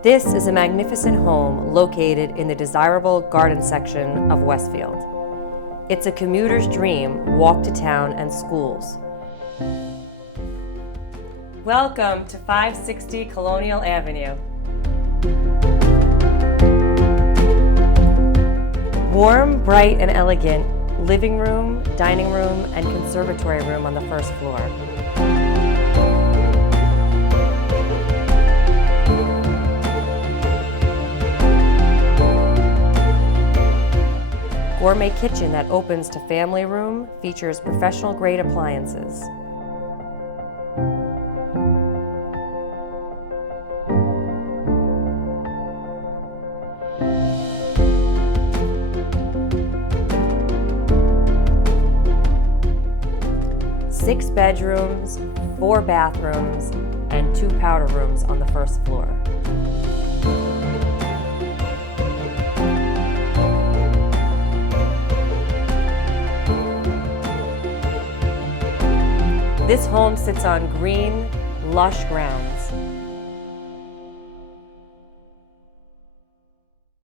This is a magnificent home located in the desirable garden section of Westfield. It's a commuter's dream walk to town and schools. Welcome to 560 Colonial Avenue. Warm, bright, and elegant living room, dining room, and conservatory room on the first floor. Gourmet kitchen that opens to family room, features professional-grade appliances. Six bedrooms, 4 bathrooms, and 2 powder rooms on the first floor. This home sits on green, lush grounds.